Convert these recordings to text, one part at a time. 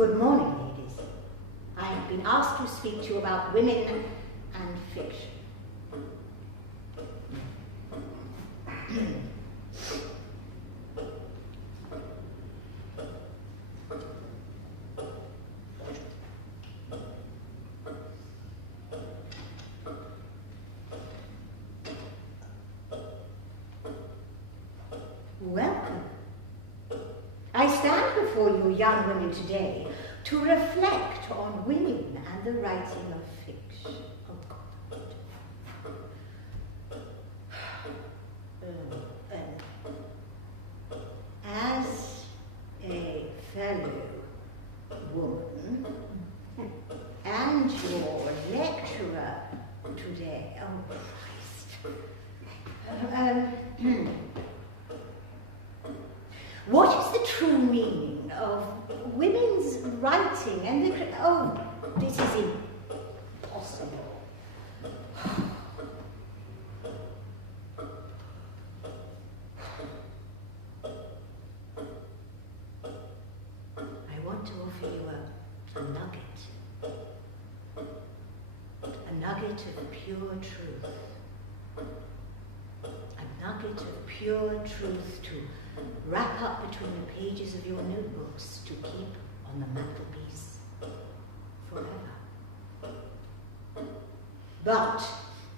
Good morning, ladies. I have been asked to speak to you about women and fiction. Welcome. I stand before you young women today to reflect on women and the writing of fiction. Oh, God. As a fellow woman and your lecturer today, oh Christ, what is the true meaning of women's writing and the... Oh, this is impossible. I want to offer you a nugget of pure truth. A nugget of pure truth to wrap up between the pages of your notebooks to keep on the mantelpiece forever. But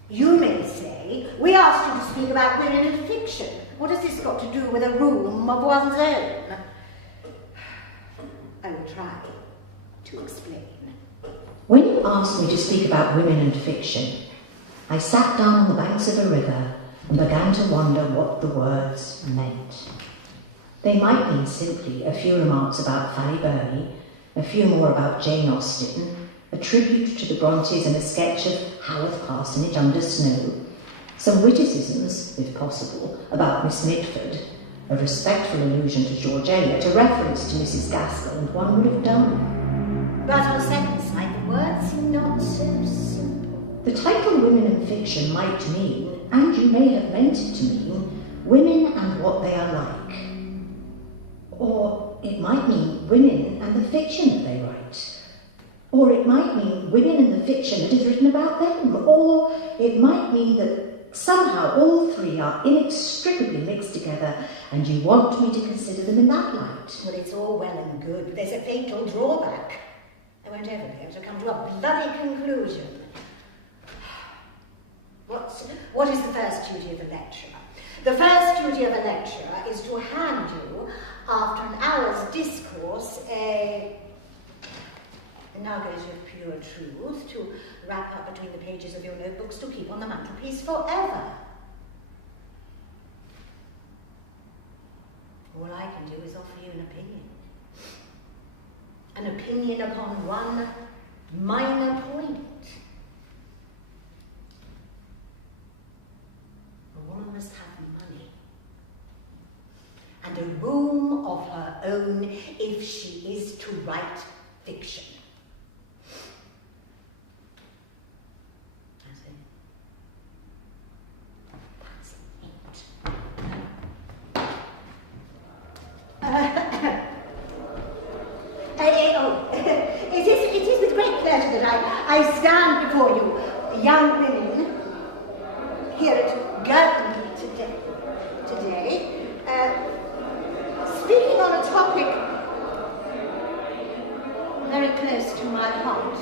you may say, we asked you to speak about women in fiction. What has this got to do with a room of one's own? I will try to explain. When you asked me to speak about women and fiction, I sat down on the banks of a river and began to wonder what the words meant. They might mean simply a few remarks about Fanny Burney, a few more about Jane Austen, a tribute to the Brontes and a sketch of Haworth Parsonage under snow, some witticisms, if possible, about Miss Mitford, a respectful allusion to George Eliot, a reference to Mrs. Gaskell, and one would have done. But on second sight, the words seem not so simple. The title Women in Fiction might mean, and you may have meant it to mean, women and what they are like. Or it might mean women and the fiction that they write. Or it might mean women and the fiction that is written about them. Or it might mean that somehow all three are inextricably mixed together and you want me to consider them in that light. Well, it's all well and good, but there's a fatal drawback. I won't ever be able to come to a bloody conclusion. What is the first duty of a lecturer? The first duty of a lecturer is to hand you, after an hour's discourse, a nugget of pure truth to wrap up between the pages of your notebooks to keep on the mantelpiece forever. All I can do is offer you an opinion. An opinion upon one minor point. A woman must have money. And a room of her own if she is to write fiction. It is with great pleasure that I stand before you, young women, here at Gerrard today, speaking on a topic very close to my heart.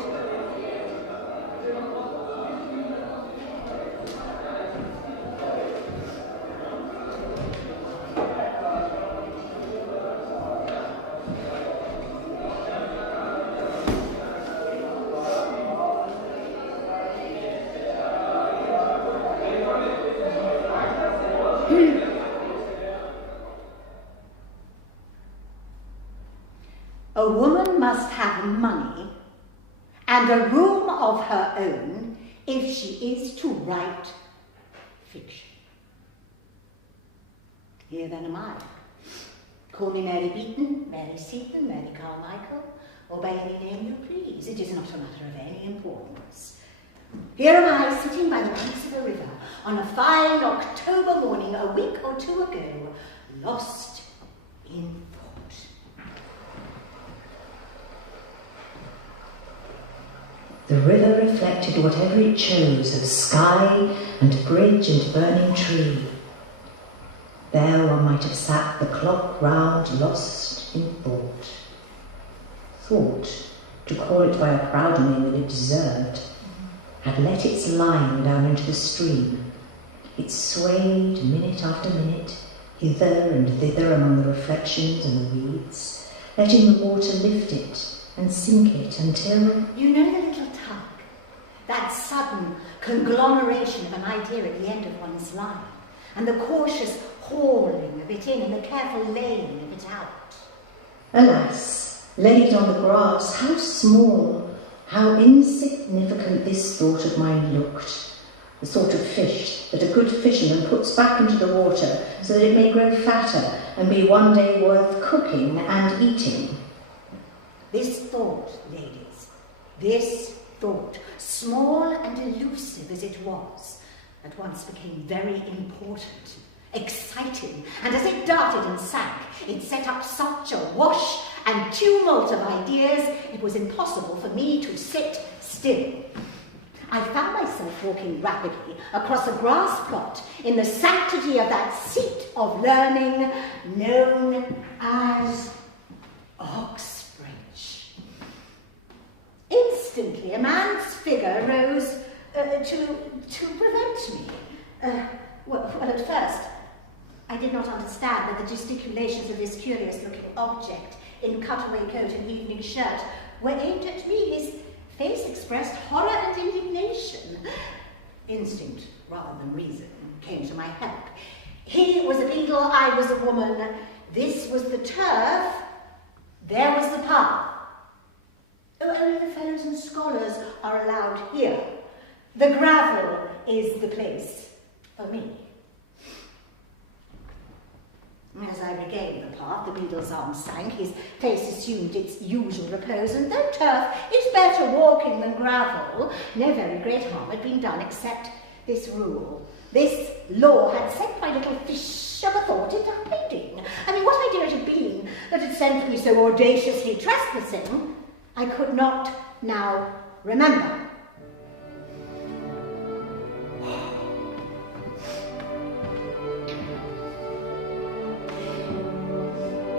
A woman must have money and a room of her own if she is to write fiction. Here then am I. Call me Mary Beaton, Mary Seton, Mary Carmichael, or by any name you please. It is not a matter of any importance. Here am I sitting by the banks of a river on a fine October morning a week or two ago, lost in thought. The river reflected whatever it chose of sky and bridge and burning tree. There one might have sat the clock round, lost in thought. Thought, to call it by a proud name that it deserved, had let its line down into the stream. It swayed minute after minute, hither and thither among the reflections and the weeds, letting the water lift it and sink it until... You know the little tug, that sudden conglomeration of an idea at the end of one's line, and the cautious hauling of it in and the careful laying of it out. Alas, laid on the grass, how small, how insignificant this thought of mine looked. The sort of fish that a good fisherman puts back into the water so that it may grow fatter and be one day worth cooking and eating. This thought, ladies, this thought, small and elusive as it was, at once became very important, exciting, and as it darted and sank, it set up such a wash and tumult of ideas, it was impossible for me to sit still. I found myself walking rapidly across a grass plot in the sanctity of that seat of learning known as Oxbridge. Instantly, a man's figure rose to prevent me. Well, at first, I did not understand that the gesticulations of this curious-looking object in cutaway coat and evening shirt were aimed at me. His face expressed horror and indignation. Instinct, rather than reason, came to my help. He was a beetle, I was a woman. This was the turf, there was the path. Only the fellows and scholars are allowed here. The gravel is the place for me. As I regained the path, the beetle's arm sank, his face assumed its usual repose, and though turf is better walking than gravel, no very great harm had been done except this rule. This law had sent my little fish of a thought into hiding. I mean, what idea it had been that had sent me so audaciously trespassing, I could not now remember.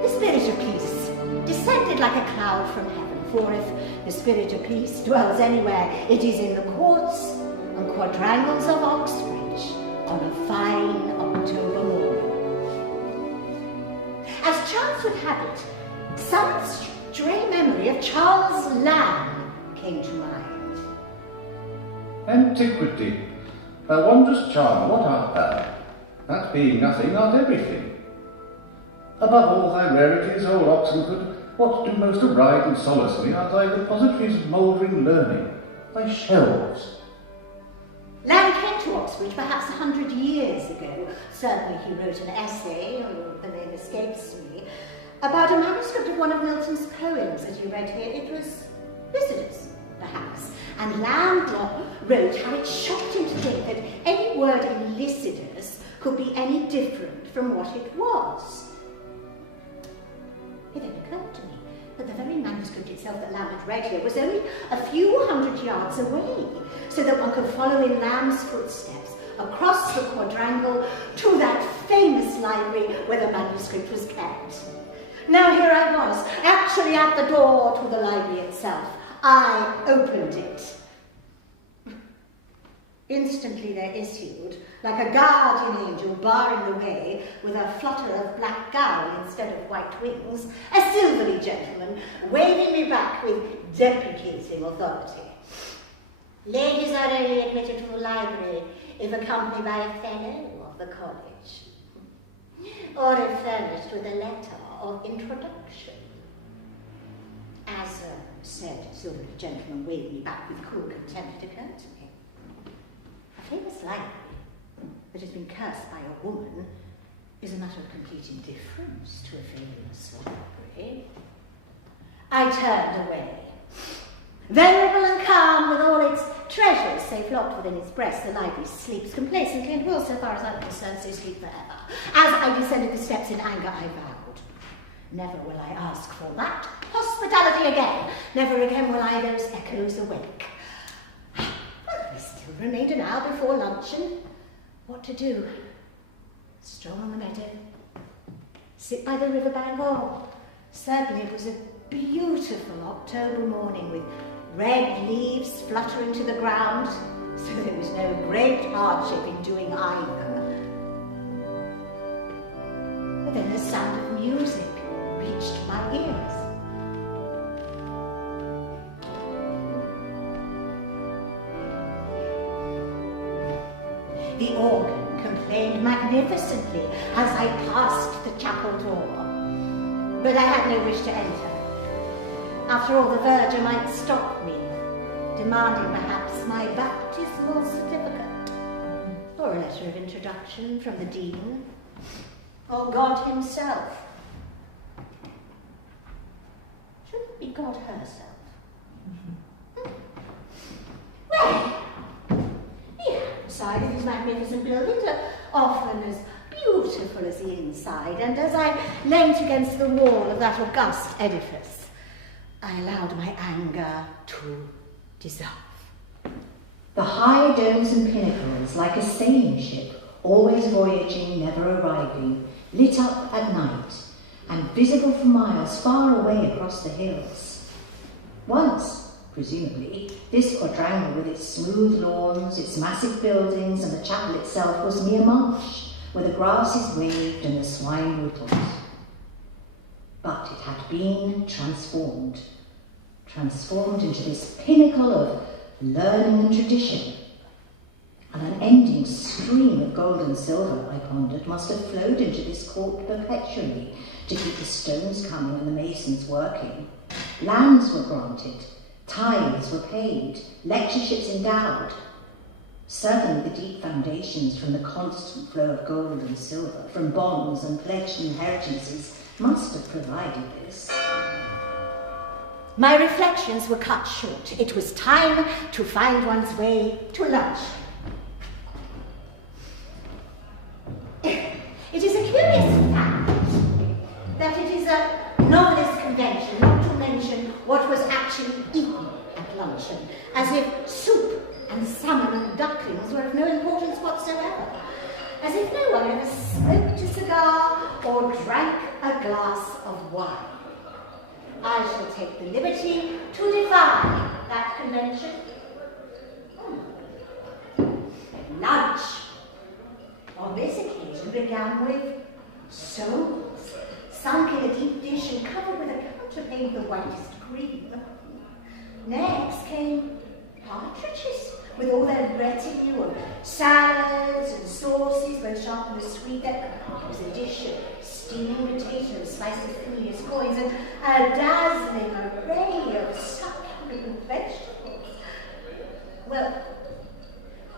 The spirit of peace descended like a cloud from heaven, for if the spirit of peace dwells anywhere, it is in the courts and quadrangles of Oxbridge on a fine October morning. As chance would have it, some stray memory of Charles Lamb came to mind. Antiquity, a wondrous charm, what art thou? That being nothing, art everything. Above all thy rarities, old Oxenford, what do most abide and solace me are thy repositories of mouldering learning, thy shelves. Lamb came to Oxbridge perhaps 100 years ago. Certainly he wrote an essay, the name escapes me, about a manuscript of one of Milton's poems that you read here. It was Lycidas, perhaps. And Lamb wrote how it shocked him to think that any word in Lycidas could be any different from what it was. It then occurred to me that the very manuscript itself that Lamb had read here was only a few hundred yards away, so that one could follow in Lamb's footsteps across the quadrangle to that famous library where the manuscript was kept. Now here I was, actually at the door to the library itself. I opened it. Instantly there issued, like a guardian angel barring the way with a flutter of black gown instead of white wings, a silvery gentleman waving me back with deprecating authority. Ladies are only admitted to the library if accompanied by a fellow of the college, or if furnished with a letter of introduction. As said silvery gentleman waved me back with cool contempt, it occurred to me. A famous library that has been cursed by a woman is a matter of complete indifference to a famous library. I turned away. Venerable and calm with all its treasures safe locked within its breast, the library sleeps complacently and will, so far as I'm concerned, so sleep forever. As I descended the steps in anger, I vowed, never will I ask for that hospitality again. Never again will I those echoes awake. Still remained an hour before luncheon. What to do? Stroll on the meadow? Sit by the riverbank? Oh, certainly it was a beautiful October morning with red leaves fluttering to the ground, so there was no great hardship in doing either. But then the sound of music reached my ears. The organ complained magnificently as I passed the chapel door, but I had no wish to enter. After all, the verger might stop me, demanding perhaps my baptismal certificate, or a letter of introduction from the dean, or God himself. Shouldn't it be God herself? Well, the outside of these magnificent buildings are often as beautiful as the inside, and as I leant against the wall of that august edifice, I allowed my anger to dissolve. The high domes and pinnacles, like a sailing ship, always voyaging, never arriving, lit up at night, and visible for miles far away across the hills. Once, presumably, this quadrangle with its smooth lawns, its massive buildings, and the chapel itself was mere marsh, where the grasses waved and the swine whittled. But it had been transformed into this pinnacle of learning and tradition. An unending stream of gold and silver, I pondered, must have flowed into this court perpetually to keep the stones coming and the masons working. Lands were granted, tithes were paid, lectureships endowed. Certainly the deep foundations from the constant flow of gold and silver, from bonds and pledged inheritances, must have provided this. My reflections were cut short. It was time to find one's way to lunch. It is a curious fact that it is a novelist convention not to mention what was actually eaten at luncheon, as if soup and salmon and ducklings were of no importance whatsoever, as if no one ever smoked a cigar or drank a glass of wine. I shall take the liberty to defy that convention. Lunch on this occasion began with soles, sunk in a deep dish and covered with a counterpane of the whitest cream. Next came partridges, with all their retinue of salads and sauces, both sharp and sweet. There was a dish of steaming potatoes, slices of Phileas coins, and a dazzling array of succulent vegetables. Well,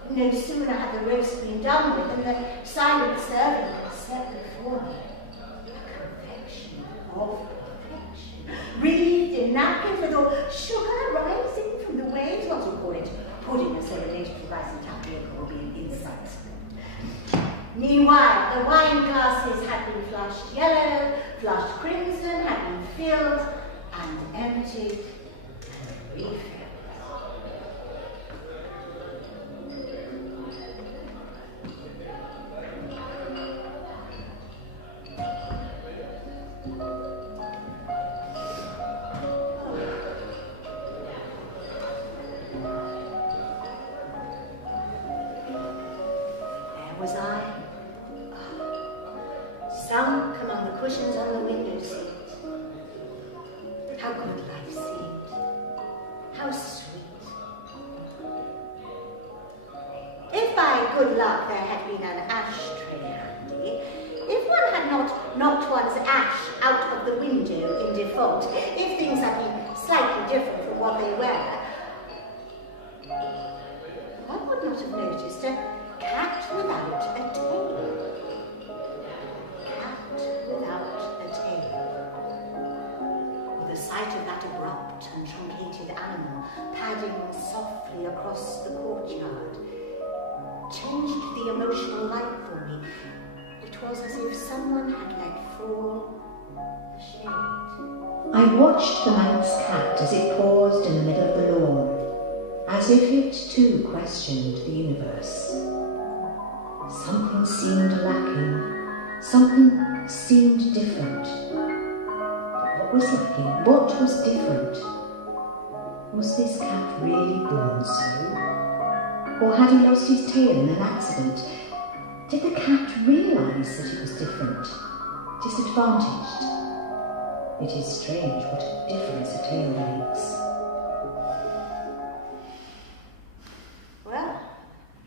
no sooner had the roast been done with than the silent servant had set before me a confection of perfection, wreathed in napkins with all sugar rising from the waves, not to call it pudding as they related to rice and tapioca will be an insight. Meanwhile, the wine glasses had been flushed yellow, flushed crimson, had been filled and emptied and refilled. Was I, sunk among the cushions on the window seat. How good life seemed, how sweet. If by good luck there had been an ashtray handy, if one had not knocked one's ash out of the window in default, if things had been slightly different from what they were, one would not have noticed a cat without a tail. Cat without a tail. Or the sight of that abrupt and truncated animal padding softly across the courtyard changed the emotional light for me. It was as if someone had let fall the shade. I watched the Manx cat as it paused in the middle of the lawn, as as if it too questioned the universe. Something seemed lacking, something seemed different. But what was lacking? What was different? Was this cat really born so? Or had he lost his tail in an accident? Did the cat realise that it was different, disadvantaged? It is strange what a difference a tail makes. Well,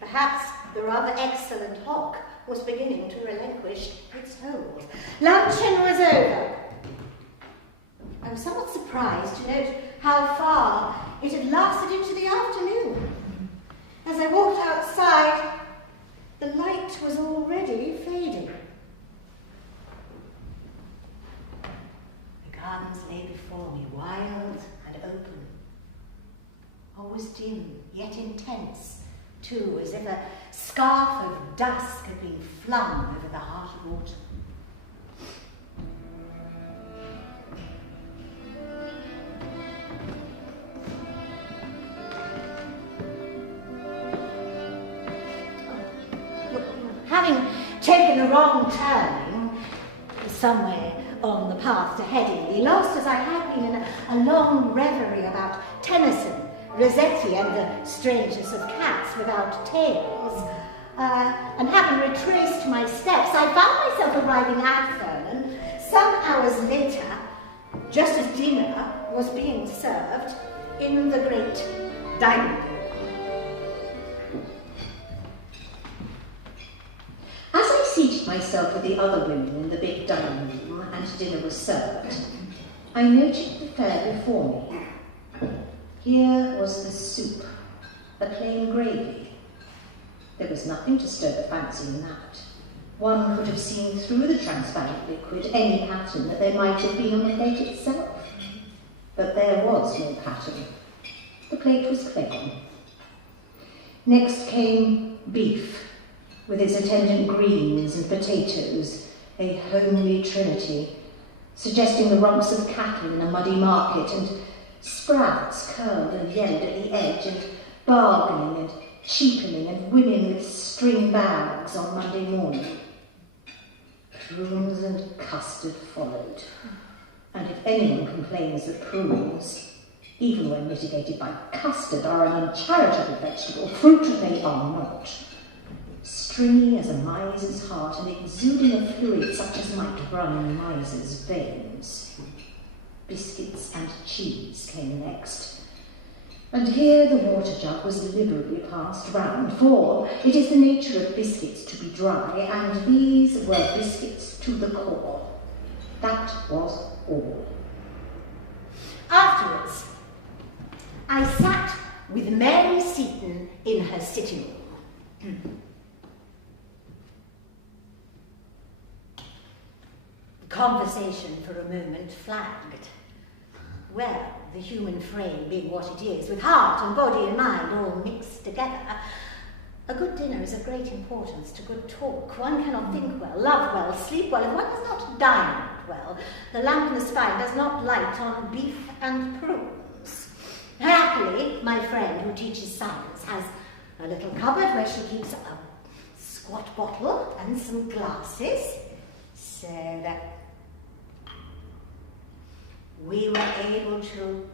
perhaps the rather excellent hawk was beginning to relinquish its hold. Luncheon was over. I was somewhat surprised to note how far it had lasted into the afternoon. As I walked outside, the light was already fading. The gardens lay before me, wild and open. Always dim, yet intense, too, as if a scarf of dusk had been flung over the heart of autumn. Having taken a wrong turning, somewhere on the path to Headingley, lost as I had been in a long reverie about Tennyson, Rossetti, and the strangeness of cats without tails, and having retraced my steps, I found myself arriving at Vernon some hours later, just as dinner was being served in the great dining room. As I seated myself with the other women in the big dining room and dinner was served, I noted the fare before me. Here was the soup, a plain gravy. There was nothing to stir the fancy in that. One could have seen through the transparent liquid any pattern that there might have been on the plate itself. But there was no pattern. The plate was plain. Next came beef, with its attendant greens and potatoes, a homely trinity, suggesting the rumps of cattle in a muddy market, and sprouts curled and yellowed at the edge, and bargaining and cheapening, and women with string bags on Monday morning. Prunes and custard followed, and if anyone complains that prunes, even when mitigated by custard, are an uncharitable vegetable, fruit they are not. Stringy as a miser's heart and exuding a fluid such as might run in miser's veins. Biscuits and cheese came next. And here the water jug was liberally passed round, for it is the nature of biscuits to be dry, and these were biscuits to the core. That was all. Afterwards, I sat with Mary Seton in her sitting room. The conversation for a moment flagged. Well, the human frame being what it is, with heart and body and mind all mixed together, a good dinner is of great importance to good talk. One cannot think well, love well, sleep well, if one does not dine well. The lamp in the spine does not light on beef and prunes. Happily, my friend who teaches science has a little cupboard where she keeps a squat bottle and some glasses, so that we were able to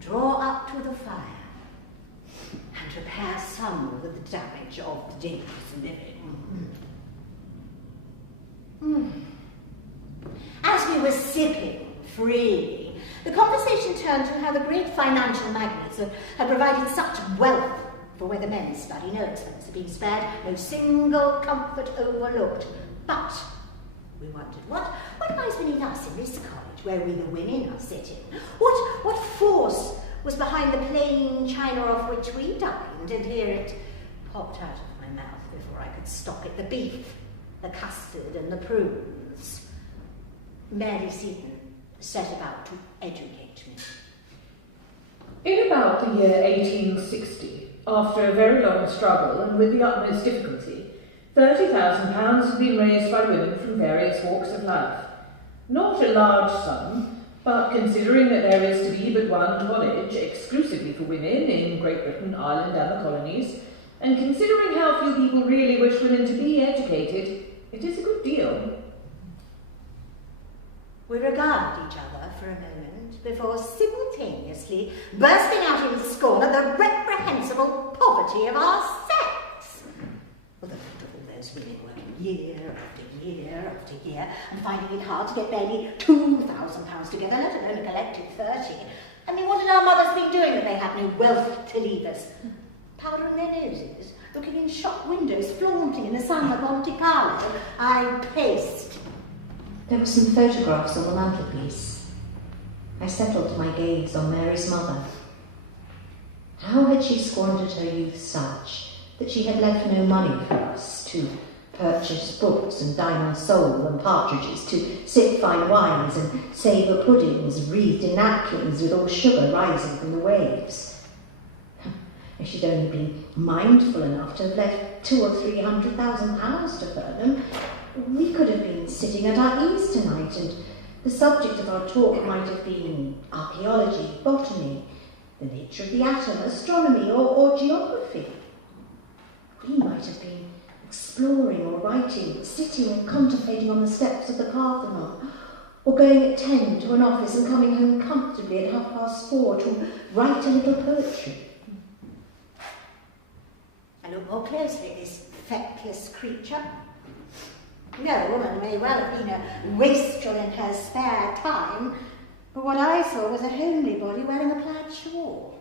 draw up to the fire and repair some of the damage of the day's living. As we were sipping freely, the conversation turned to how the great financial magnates had provided such wealth for where the men study, no expense had been spared, no single comfort overlooked. But we wondered, what lies beneath us in this college where we the women are sitting? What force was behind the plain china off which we dined? And here it popped out of my mouth before I could stop it. The beef, the custard and the prunes. Mary Seton set about to educate me. In about the year 1860, after a very long struggle and with the utmost difficulty, £30,000 had been raised by women from various walks of life. Not a large sum, But considering that there is to be but one college exclusively for women in Great Britain, Ireland and the colonies, and considering how few people really wish women to be educated, it is a good deal. We regarded each other for a moment before simultaneously bursting out in scorn at the reprehensible poverty of our sex. Well, the fact of all those women working year after year after year and finding it hard to get barely £2,000 together, let alone a collected 30. I mean, what had our mothers been doing that they had no wealth to leave us? Powdering their noses, looking in shop windows, flaunting in the sun like Monte Carlo. I paced. There were some photographs on the mantelpiece. I settled my gaze on Mary's mother. How had she squandered her youth such that she had left no money for us to purchase books and dine on sole and partridges, to sip fine wines and savour puddings wreathed in napkins with all sugar rising from the waves? If she'd only been mindful enough to have left £200,000 or £300,000 to Burnham, we could have been sitting at our ease tonight, and the subject of our talk might have been archaeology, botany, the nature of the atom, astronomy, or geography. We might have been exploring or writing, sitting and contemplating on the steps of the Parthenon, or going at 10 to an office and coming home comfortably at 4:30 to write a little poetry. I looked more closely at this feckless creature. No woman may well have been a wastrel in her spare time, but what I saw was a homely body wearing a plaid shawl.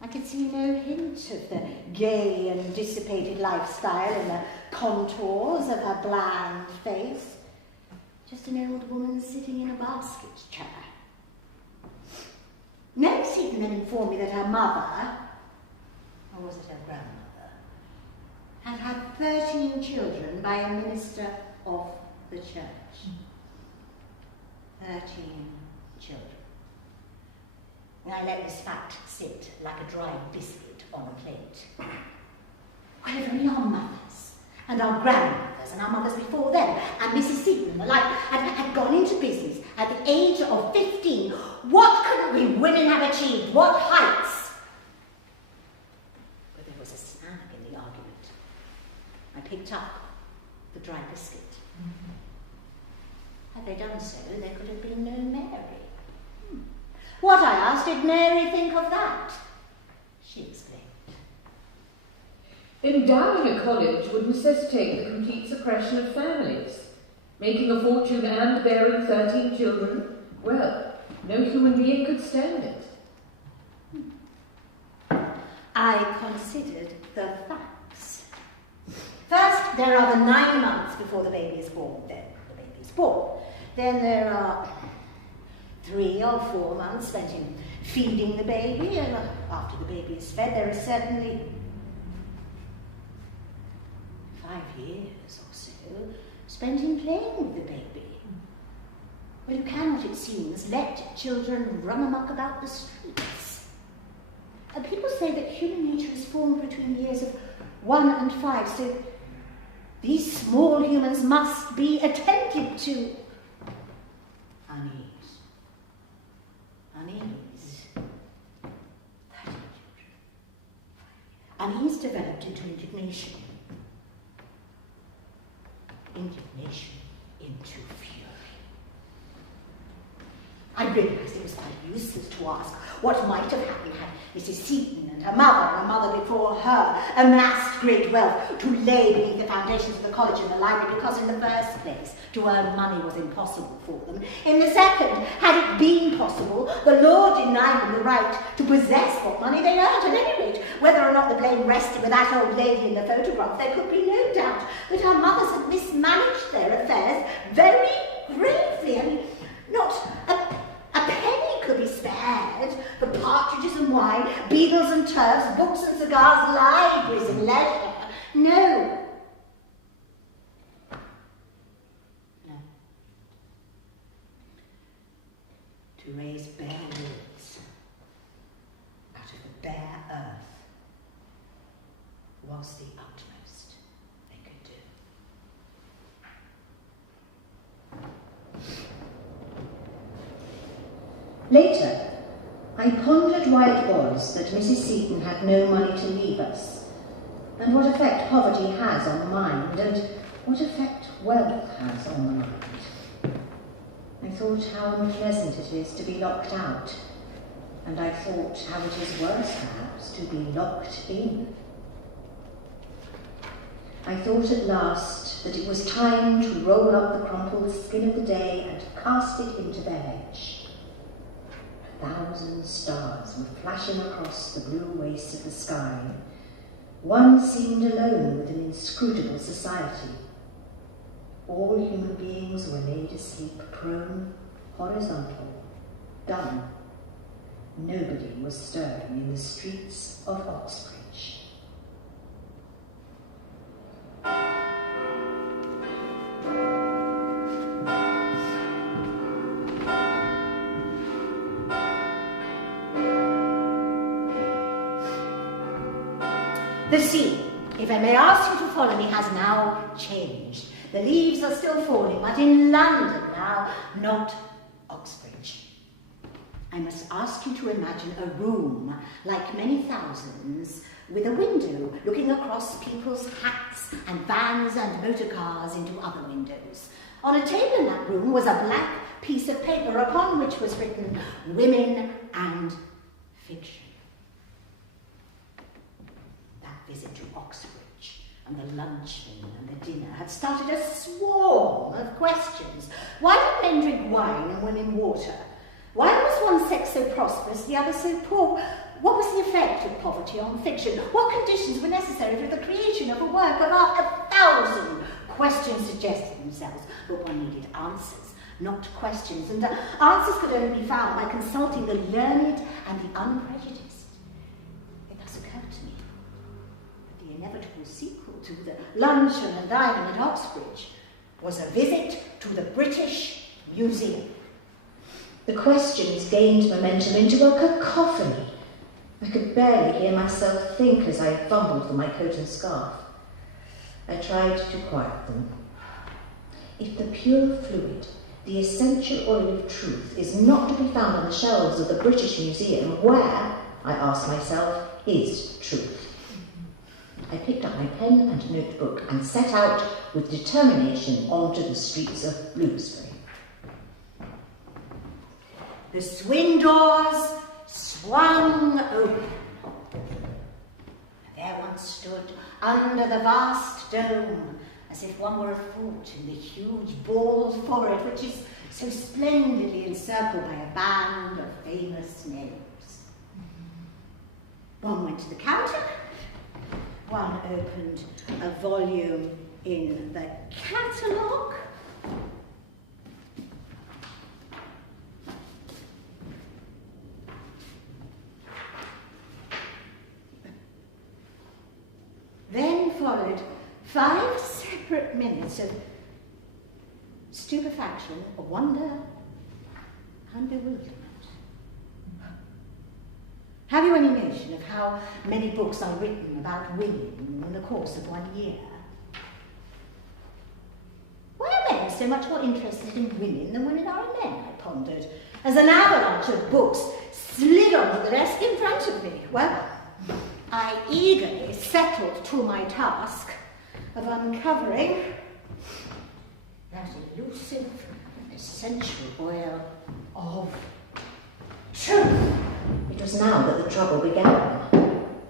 I could see no hint of the gay and dissipated lifestyle in the contours of her bland face. Just an old woman sitting in a basket chair. Next, Seaton then informed me that her mother, or was it her grandmother, had had 13 children by a minister of the church. 13 children. And I let this fact sit like a dry biscuit on a plate. Well, if only our mothers, and our grandmothers, and our mothers before them, and Mrs. Seaton and the like, had gone into business at the age of 15, what couldn't we women have achieved? What heights? But there was a snag in the argument. I picked up the dry biscuit. Had they done so, there could have been no Mary. What, I asked, did Mary think of that? She explained. Endowing a college would necessitate the complete suppression of families. Making a fortune and bearing 13 children, well, no human being could stand it. I considered the facts. First, there are the 9 months before the baby is born. Then the baby is born. Then there are 3 or 4 months spent in feeding the baby, and after the baby is fed, there is certainly 5 years or so spent in playing with the baby. Well, you cannot, it seems, let children run amok about the streets. People say that human nature is formed between the years of 1 and 5, so these small humans must be attended to. Unease. 13 children. Unease developed into indignation. Indignation into fury. I realised it was quite useless to ask what might have happened had Mrs. Seaton and her mother before her, amassed great wealth to lay beneath the foundations of the college and the library, because in the first place, to earn money was impossible for them. In the second, had it been possible, the law denied them the right to possess what money they earned. At any rate, whether or not the blame rested with that old lady in the photograph, there could be no doubt that our mothers had mismanaged their affairs very gravely. I mean, not a penny could be spared for partridges and wine, beetles and turfs, books and cigars, libraries and leisure. No. To raise bare woods out of the bare earth was the utmost they could do. Later, I pondered why it was that Mrs. Seton had no money to leave us, and what effect poverty has on the mind, and what effect wealth has on the mind. I thought how unpleasant it is to be locked out, and I thought how it is worse, perhaps, to be locked in. I thought at last that it was time to roll up the crumpled skin of the day and cast it into the hedge. 1,000 stars were flashing across the blue waste of the sky. One seemed alone with an inscrutable society. All human beings were laid asleep, prone, horizontal, dumb. Nobody was stirring in the streets of Oxbridge. The sea, if I may ask you to follow me, has now changed. The leaves are still falling, but in London now, not Oxbridge. I must ask you to imagine a room, like many thousands, with a window looking across people's hats and vans and motor cars into other windows. On a table in that room was a black piece of paper upon which was written Women and Fiction. That visit to Oxford and the luncheon and the dinner had started a swarm of questions. Why did men drink wine and women water? Why was one sex so prosperous, the other so poor? What was the effect of poverty on fiction? What conditions were necessary for the creation of a work of art? 1,000 questions suggested themselves, but one needed answers, not questions, and answers could only be found by consulting the learned and the unprejudiced. It thus occurred to me that the inevitable sequel to the luncheon and dining at Oxbridge was a visit to the British Museum. The questions gained momentum into a cacophony. I could barely hear myself think as I fumbled for my coat and scarf. I tried to quiet them. If the pure fluid, the essential oil of truth, is not to be found on the shelves of the British Museum, where, I asked myself, is truth? I picked up my pen and notebook and set out with determination onto the streets of Bloomsbury. The swing doors swung open. There one stood under the vast dome, as if one were a fort in the huge bald forehead, which is so splendidly encircled by a band of famous names. One went to the counter. One opened a volume in the catalogue. Then followed 5 separate minutes of stupefaction, wonder, and bewilderment. Have you any notion of how many books are written about women in the course of 1 year? Why are men so much more interested in women than women are in men, I pondered, as an avalanche of books slid onto the desk in front of me. Well, I eagerly settled to my task of uncovering that elusive, essential oil of truth. It was now that the trouble began.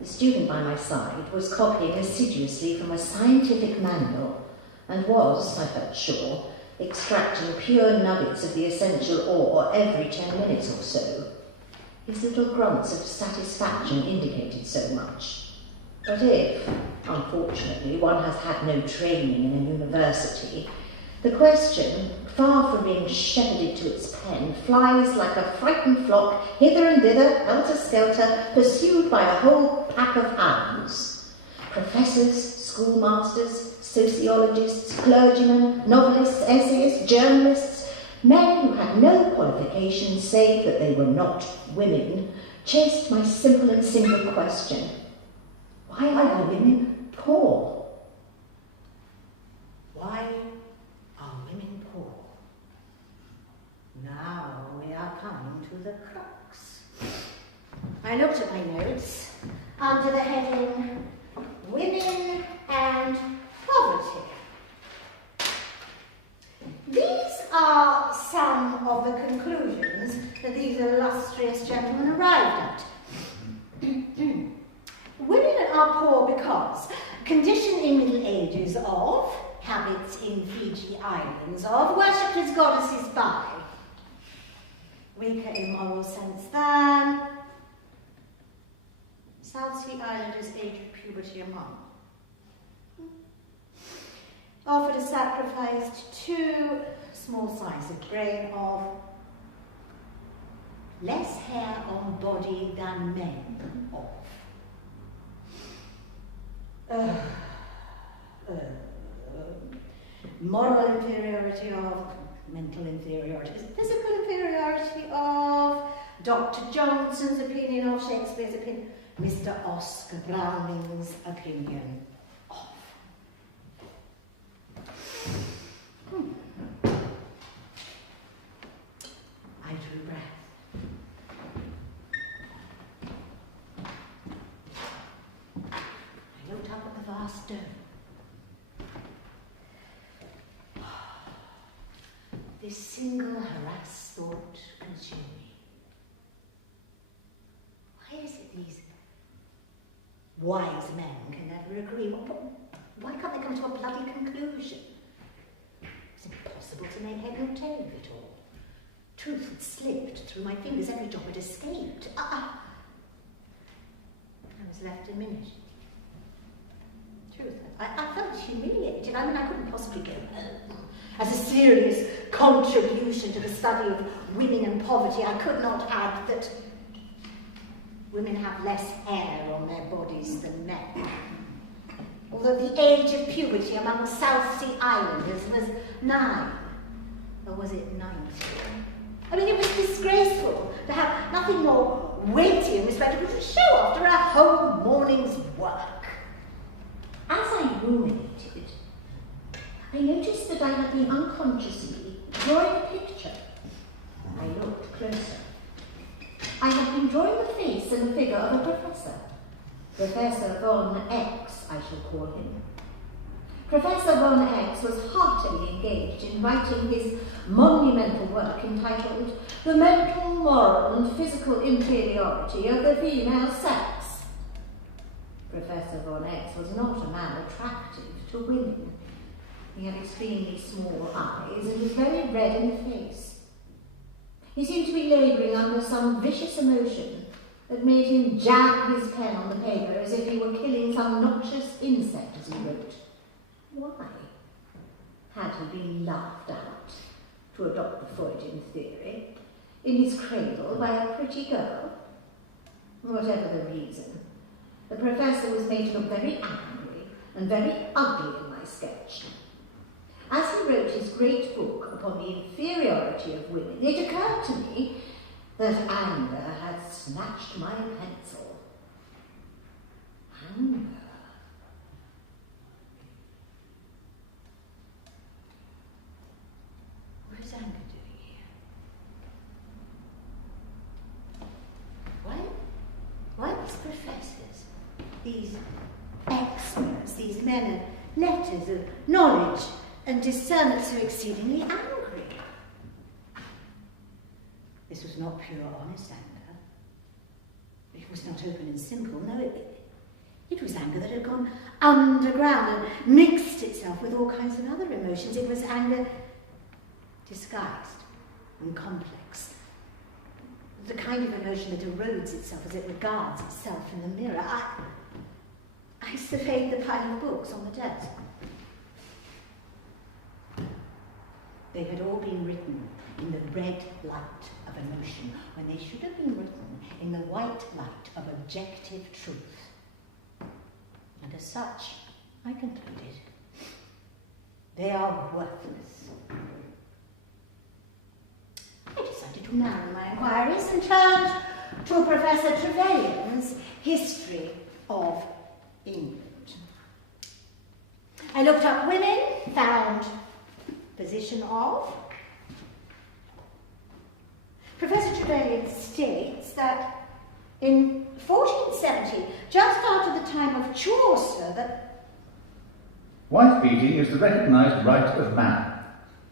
The student by my side was copying assiduously from a scientific manual and was, I felt sure, extracting pure nuggets of the essential ore every 10 minutes or so. His little grunts of satisfaction indicated so much. But if, unfortunately, one has had no training in a university, the question, far from being shepherded to its pen, flies like a frightened flock hither and thither, helter-skelter, pursued by a whole pack of hounds. Professors, schoolmasters, sociologists, clergymen, novelists, essayists, journalists, men who had no qualifications save that they were not women, chased my simple and single question. Why are women poor? Why are women poor? Now we are coming to the crux. I looked at my notes under the heading Women and Poverty. These are some of the conclusions that these illustrious gentlemen arrived at. Women are poor because condition in Middle Ages of, habits in Fiji Islands of, worshipped as goddesses by, weaker in moral sense than, South Sea Islanders age of puberty among, offered a sacrifice to small size of grain of less hair on body than men of. Moral inferiority of, mental inferiority, physical inferiority of, Dr. Johnson's opinion of, Shakespeare's opinion, Mr. Oscar Browning's opinion of. I drew breath. I looked up at the vast dome. This single harassed thought consumed me. Why is it these wise men can never agree? Why can't they come to a bloody conclusion? It's impossible to make head nor tail of it all. Truth had slipped through my fingers, every drop had escaped. I was left diminished. Truth, I felt humiliated. I mean, I couldn't possibly go home. As a serious contribution to the study of women and poverty, I could not add that women have less hair on their bodies than men. Although the age of puberty among South Sea Islanders was 9. Or was it 90? I mean, it was disgraceful to have nothing more weighty and respectable to show after a whole morning's work. As I ruminated, I noticed that I had been unconsciously drawing a picture. I looked closer. I had been drawing the face and the figure of a professor. Professor Von X, I shall call him. Professor Von X was heartily engaged in writing his monumental work entitled The Mental, Moral and Physical Inferiority of the Female Sex. Professor Von X was not a man attractive to women. He had extremely small eyes and was very red in the face. He seemed to be labouring under some vicious emotion that made him jab his pen on the paper as if he were killing some noxious insect as he wrote. Why? Had he been laughed at, to adopt the Freudian theory, in his cradle by a pretty girl? Whatever the reason, the professor was made to look very angry and very ugly in my sketch. As he wrote his great book upon the inferiority of women, it occurred to me that anger had snatched my pencil. Anger. What is anger doing here? Why these professors, these experts, these men of letters, of knowledge and discernment so exceedingly angry? This was not pure, honest anger. It was not open and simple. No, it was anger that had gone underground and mixed itself with all kinds of other emotions. It was anger disguised and complex. The kind of emotion that erodes itself as it regards itself in the mirror. I surveyed the pile of books on the desk. They had all been written in the red light of emotion, when they should have been written in the white light of objective truth. And as such, I concluded, they are worthless. I decided to narrow my inquiries and turned to Professor Trevelyan's History of England. I looked up women, found position of. Professor Trevelyan states that in 1470, just after the time of Chaucer, that... Wife-beating is the recognised right of man.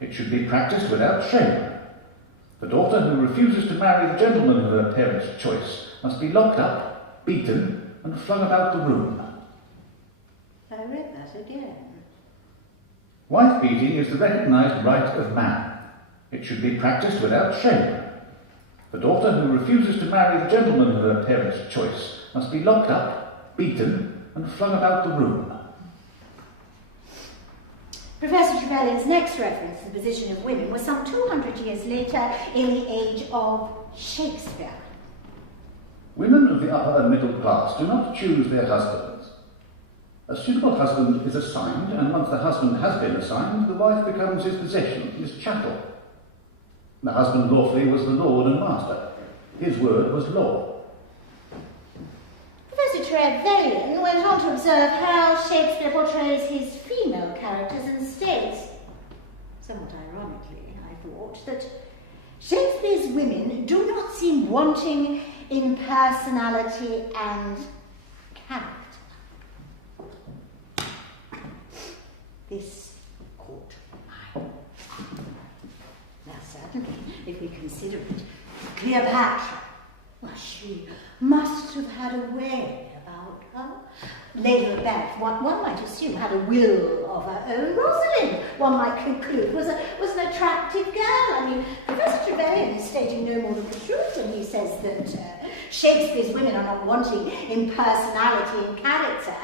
It should be practised without shame. The daughter who refuses to marry the gentleman of her parents' choice must be locked up, beaten, and flung about the room. I read that again. Wife-beating is the recognised right of man. It should be practised without shame. The daughter who refuses to marry the gentleman of her parents' choice must be locked up, beaten, and flung about the room. Professor Trevelyan's next reference to the position of women was some 200 years later in the age of Shakespeare. Women of the upper and middle class do not choose their husbands. A suitable husband is assigned, and once the husband has been assigned, the wife becomes his possession, his chattel. The husband lawfully was the lord and master. His word was law. Professor Trevelyan went on to observe how Shakespeare portrays his female characters and states, somewhat ironically, I thought, that Shakespeare's women do not seem wanting in personality and character. This caught my eye. Now certainly, if we consider it, Cleopatra, well, she must have had a way about her. Lady Macbeth, one might assume, had a will of her own. Rosalind, one might conclude, was an attractive girl. I mean, Professor Trevelyan is stating no more than the truth when he says that Shakespeare's women are not wanting in personality and character.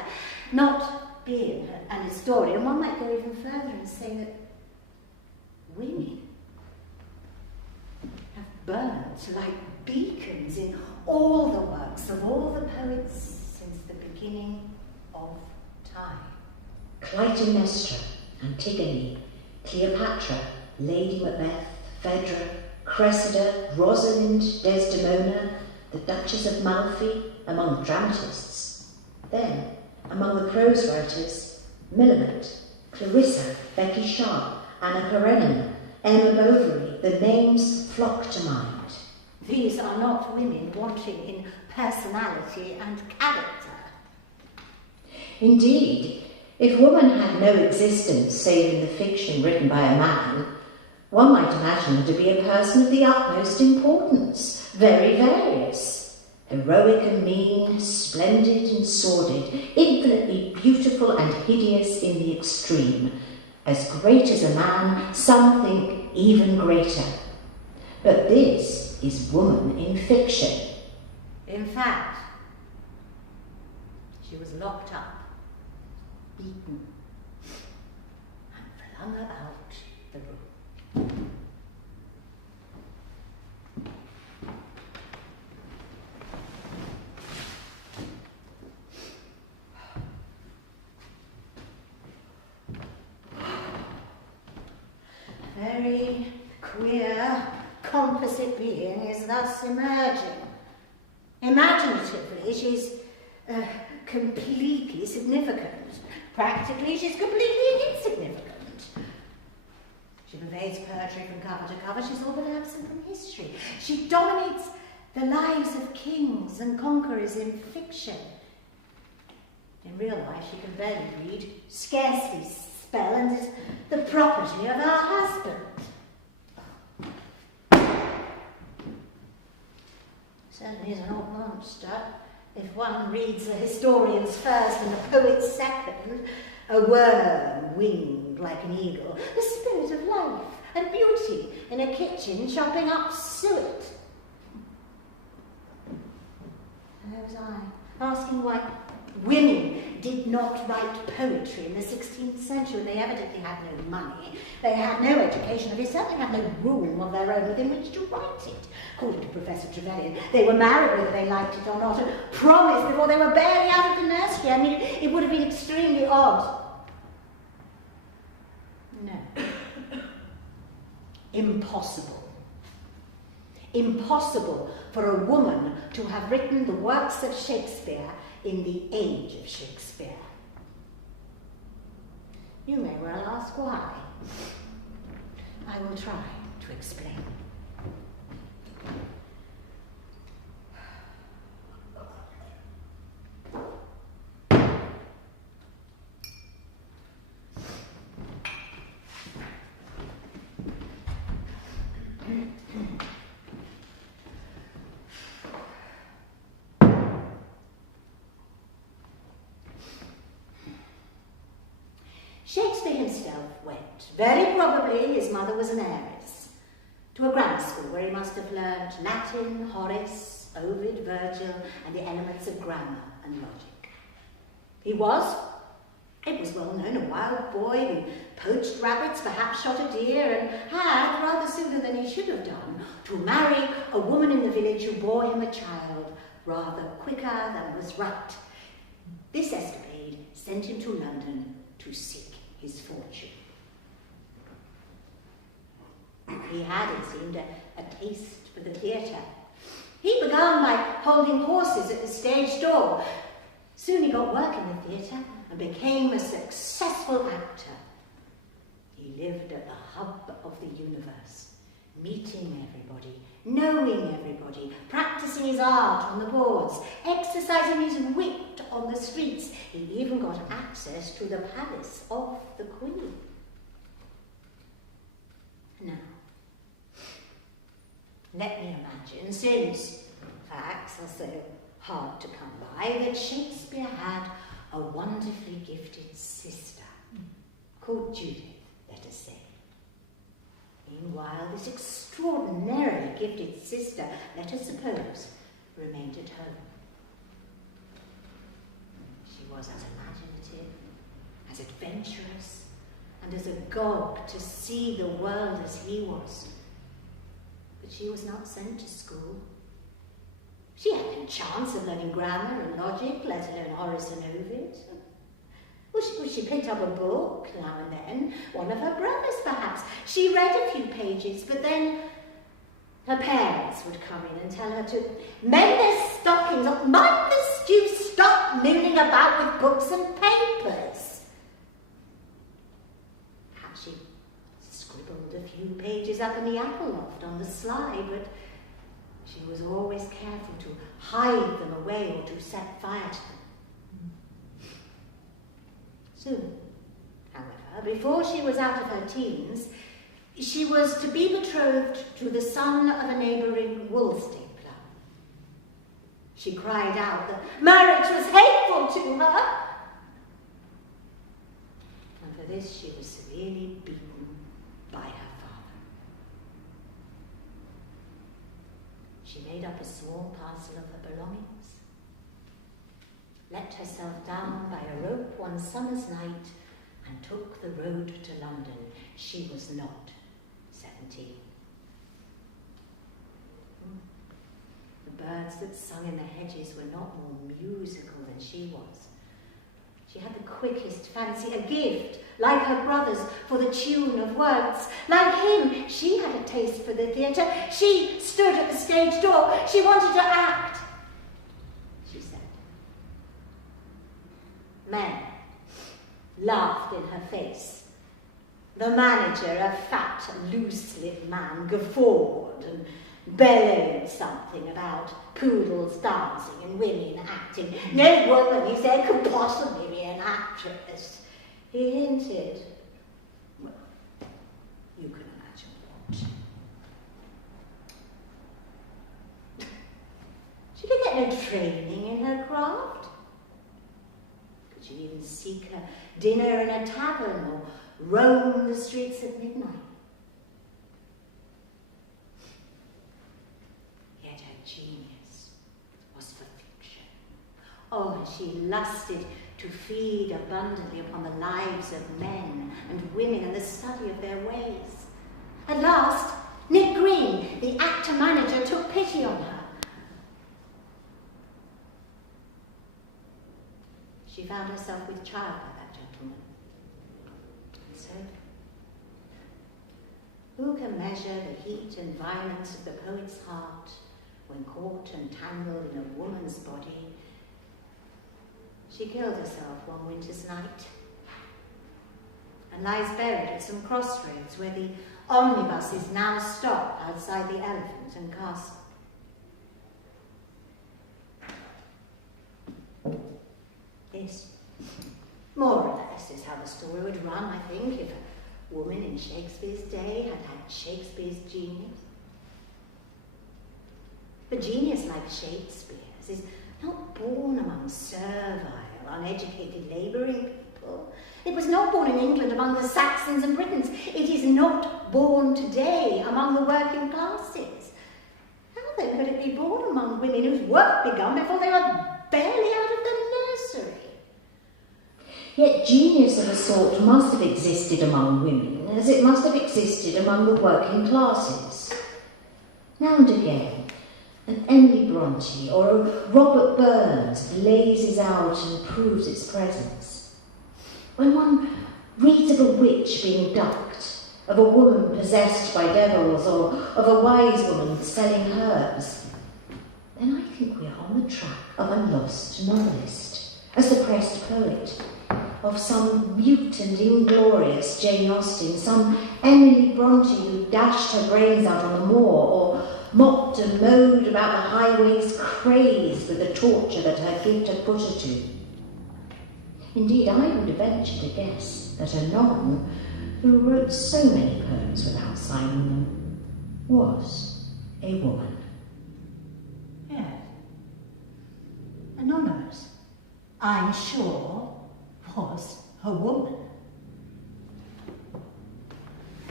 Not being an historian, one might go even further and say that women have burnt like beacons in all the works of all the poets since the beginning of time. Clytemnestra, Antigone, Cleopatra, Lady Macbeth, Phaedra, Cressida, Rosalind, Desdemona, the Duchess of Malfi, among the dramatists. Then, among the prose writers, Millamant, Clarissa, Becky Sharp, Anna Karenina, Emma Bovary, the names flock to mind. These are not women wanting in personality and character. Indeed, if woman had no existence save in the fiction written by a man, one might imagine her to be a person of the utmost importance, very various, heroic and mean, splendid and sordid, infinitely beautiful and hideous in the extreme, as great as a man, some think even greater. But this is woman in fiction. In fact, she was locked up, beaten, and flung about the room. A very queer, composite being is thus emerging. Imaginatively, she's completely significant. Practically, she's completely insignificant. She pervades poetry from cover to cover. She's all but absent from history. She dominates the lives of kings and conquerors in fiction. In real life, she can barely read, scarcely spell, and is the property of her husband. Certainly is an old monster. If one reads the historians first and the poets second, a worm winged like an eagle, the spirit of life and beauty in a kitchen chopping up suet. And there was I, asking why women did not write poetry in the 16th century. They evidently had no money, they had no education, and they certainly had no room of their own within which to write it. According to Professor Trevelyan, they were married whether they liked it or not, and promised before they were barely out of the nursery. I mean, it would have been extremely odd. No. Impossible. Impossible for a woman to have written the works of Shakespeare in the age of Shakespeare. You may well ask why. I will try to explain. Shakespeare himself went. Very probably his mother was an heiress. To a grammar school where he must have learned Latin, Horace, Ovid, Virgil, and the elements of grammar and logic. He was, it was well known, a wild boy who poached rabbits, perhaps shot a deer, and had, rather sooner than he should have done, to marry a woman in the village who bore him a child rather quicker than was right. This escapade sent him to London to seek his fortune. He had, it seemed, a taste for the theatre. He began by holding horses at the stage door. Soon he got work in the theatre and became a successful actor. He lived at the hub of the universe, meeting everybody, knowing everybody, practicing his art on the boards, exercising his wit on the streets. He even got access to the palace of the Queen. Now, let me imagine, since facts are so hard to come by, that Shakespeare had a wonderfully gifted sister called Judith, let us say. Meanwhile, this extraordinarily gifted sister, let us suppose, remained at home. She was as imaginative, as adventurous, and as agog to see the world as he was. But she was not sent to school. She had no chance of learning grammar and logic, let alone Horace and Ovid. Well, she picked up a book now and then, one of her brothers perhaps. She read a few pages, but then her parents would come in and tell her to mend their stockings. Must you stop mooning about with books and papers? Perhaps she scribbled a few pages up in the apple loft on the sly, but she was always careful to hide them away or to set fire to them. Soon, however, before she was out of her teens, she was to be betrothed to the son of a neighbouring wool stapler. She cried out that marriage was hateful to her, and for this she was severely beaten by her father. She made up a small parcel of her belongings, let herself down by a rope one summer's night, and took the road to London. She was not 17. The birds that sung in the hedges were not more musical than she was. She had the quickest fancy, a gift, like her brothers, for the tune of words. Like him, she had a taste for the theatre. She stood at the stage door. She wanted to act. She said. Men laughed in her face. The manager, a fat, loose-lipped man, guffawed and bellowed something about poodles dancing and women acting. No woman, he said, could possibly be an actress. He hinted. Well, you can imagine what. She could get no training in her craft. Could she even seek a dinner in a tavern or roam the streets at midnight? Yet her genius was for fiction. Oh, and she lusted to feed abundantly upon the lives of men and women and the study of their ways. At last, Nick Green, the actor-manager, took pity on her. She found herself with child by that gentleman. And so, who can measure the heat and violence of the poet's heart when caught and tangled in a woman's body? She killed herself one winter's night and lies buried at some crossroads where the omnibuses now stop outside the Elephant and Castle. This, more or less, is how the story would run, I think, if a woman in Shakespeare's day had had Shakespeare's genius. But genius like Shakespeare's is not born among servile, uneducated labouring people. It was not born in England among the Saxons and Britons. It is not born today among the working classes. How then could it be born among women whose work began before they were barely out of the nursery? Yet genius of a sort must have existed among women, as it must have existed among the working classes. Now and again, an Emily Bronte or a Robert Burns blazes out and proves its presence. When one reads of a witch being ducked, of a woman possessed by devils, or of a wise woman selling herbs, then I think we are on the track of a lost novelist, a suppressed poet, of some mute and inglorious Jane Austen, some Emily Bronte who dashed her brains out on the moor, or mopped and mowed about the highways crazed with the torture that her gift had put her to. Indeed, I would venture to guess that Anon, who wrote so many poems without signing them, was a woman. Yes. Anonymous, I'm sure, was a woman.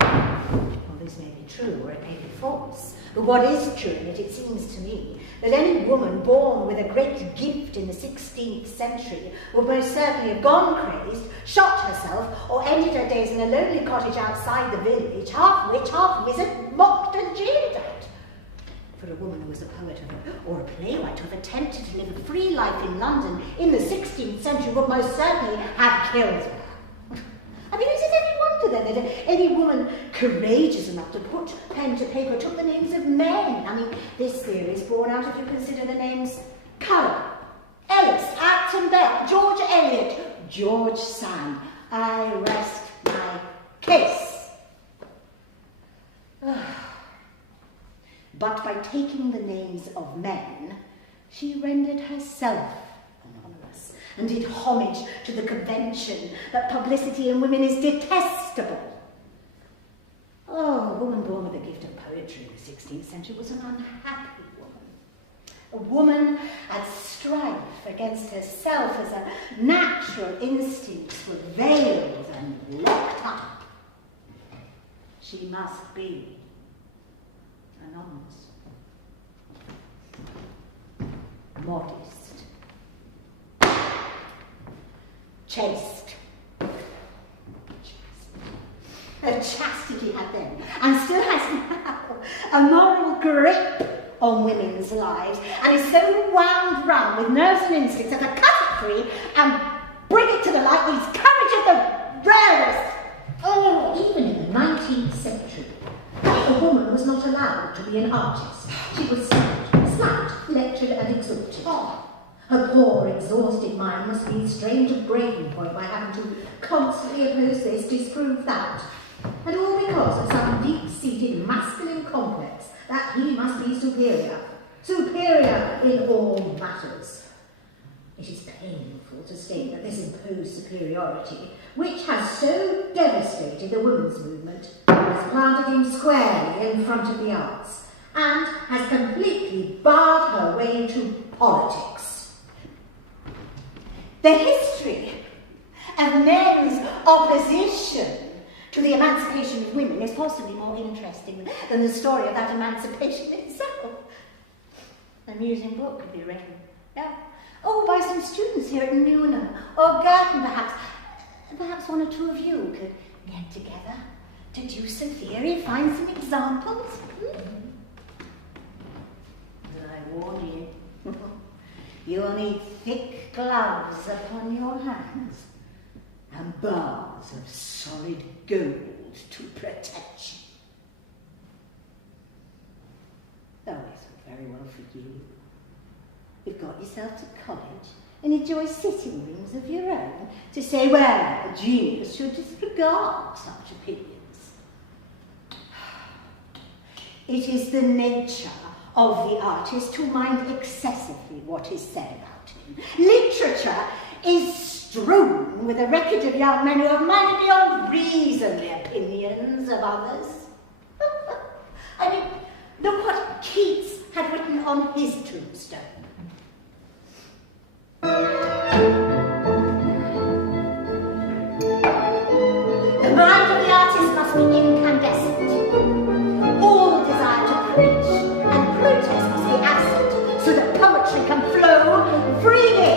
Well, this may be true or it may be false. But what is true, that it seems to me, that any woman born with a great gift in the 16th century would most certainly have gone crazed, shot herself, or ended her days in a lonely cottage outside the village, half witch, half wizard, mocked and jeered at. For a woman who was a poet or a playwright who have attempted to live a free life in London in the 16th century would most certainly have killed her. I mean, is it any wonder then that any woman courageous enough to put pen to paper took the names of men? I mean, this theory is borne out if you consider the names Curran, Ellis, Acton Bell, George Eliot, George Sand. I rest my case. But by taking the names of men, she rendered herself anonymous and did homage to the convention that publicity in women is detestable. Oh, a woman born with a gift of poetry in the 16th century was an unhappy woman. A woman at strife against herself as her natural instincts were veiled and locked up. She must be anonymous, modest, chaste. Her chastity had then, and still has now, a moral grip on women's lives, and is so wound round with nerves and instincts that to cut it free and bring it to the light needs courage of the rarest. Oh, even in the 19th century, a woman was not allowed to be an artist. She was slapped, lectured and exhorted. Her poor, exhausted mind must be strained to breaking point by having to constantly oppose this, disprove that. And all because of some deep-seated masculine complex that he must be superior. Superior in all matters. It is painful to state that this imposed superiority, which has so devastated the women's movement, has planted him squarely in front of the arts, and has completely barred her way into politics. The history of men's opposition to the emancipation of women is possibly more interesting than the story of that emancipation itself. An amusing book could be written, yeah. Oh, by some students here at Newnham, or Girton perhaps. Perhaps one or two of you could get together, deduce a theory, find some examples. But I warn you, you'll need thick gloves upon your hands and bars of solid gold to protect you. Oh, it's all very well for you. You've got yourself to college and enjoy sitting rooms of your own to say, well, a genius should disregard such opinions. It is the nature of the artist to mind excessively what is said about him. Literature is strewn with a wreckage of young men who have minded beyond reason the opinions of others. I mean, look what Keats had written on his tombstone. The mind of the artist must be incandescent. All desire to preach and protest must be absent, so that poetry can flow freely.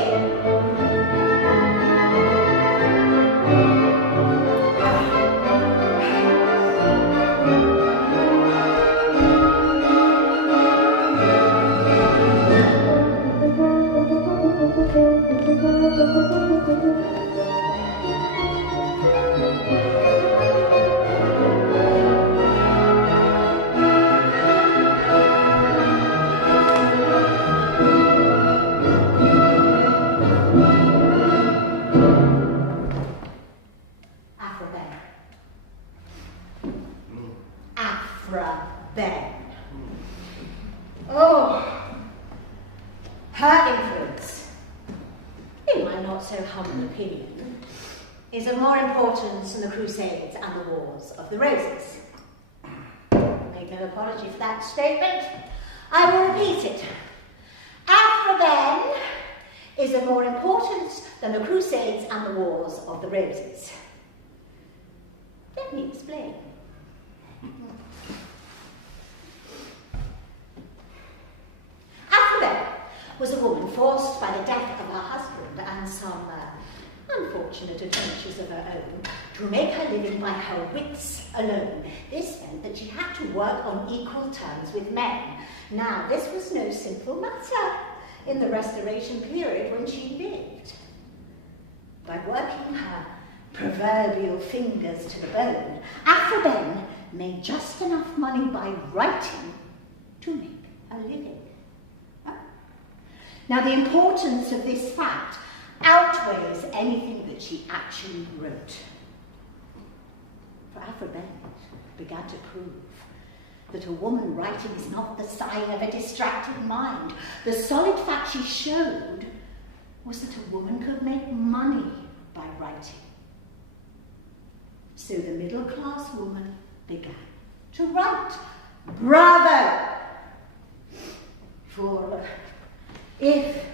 Is of more importance than the Crusades and the Wars of the Roses. Make no apology for that statement. I will repeat it. Afra Ben is of more importance than the Crusades and the Wars of the Roses. Let me explain. Afra Ben was a woman forced by the death of her husband and some unfortunate adventures of her own to make her living by her wits alone. This meant that she had to work on equal terms with men. Now, this was no simple matter in the Restoration period when she lived. By working her proverbial fingers to the bone, Afra Ben made just enough money by writing to make a living. Now, the importance of this fact outweighs anything that she actually wrote. For Afra Ben began to prove that a woman writing is not the sign of a distracted mind. The solid fact she showed was that a woman could make money by writing. So the middle-class woman began to write. Bravo! For if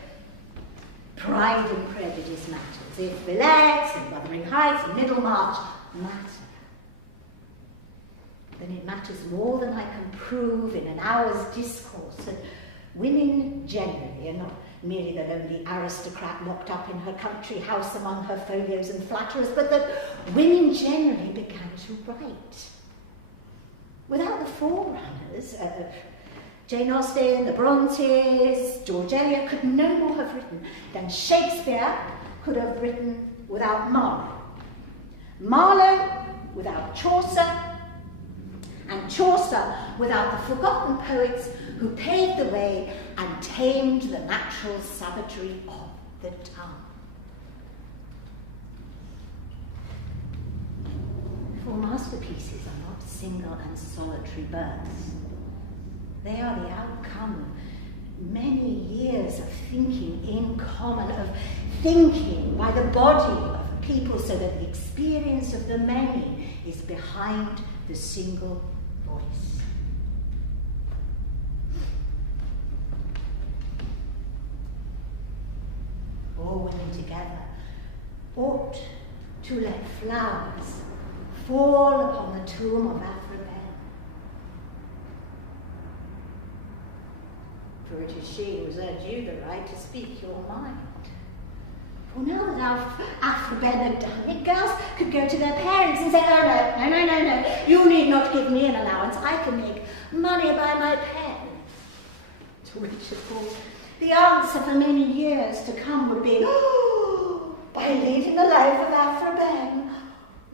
pride and prejudice matters, if Villette and Wuthering Heights and Middlemarch matter, then it matters more than I can prove in an hour's discourse that women generally are not merely the lonely aristocrat locked up in her country house among her folios and flatterers, but that women generally began to write. Without the forerunners, Jane Austen, the Brontes, George Eliot could no more have written than Shakespeare could have written without Marlowe. Marlowe without Chaucer, and Chaucer without the forgotten poets who paved the way and tamed the natural savagery of the tongue. For masterpieces are not single and solitary births. They are the outcome of many years of thinking in common, of thinking by the body of people so that the experience of the many is behind the single voice. All women together ought to let flowers fall upon the tomb of Afra Ben. For it is she who reserved you the right to speak your mind. For now that Afra Ben had done it, girls could go to their parents and say, oh no, you need not give me an allowance, I can make money by my pen. To which, of course, the answer for many years to come would be, oh, by leading the life of Afra Ben,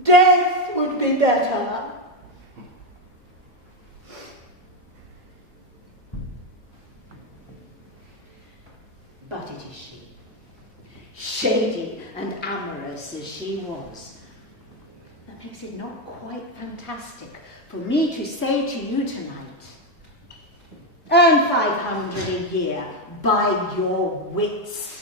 death would be better. But it is she, shady and amorous as she was, that makes it not quite fantastic for me to say to you tonight, earn 500 a year by your wits.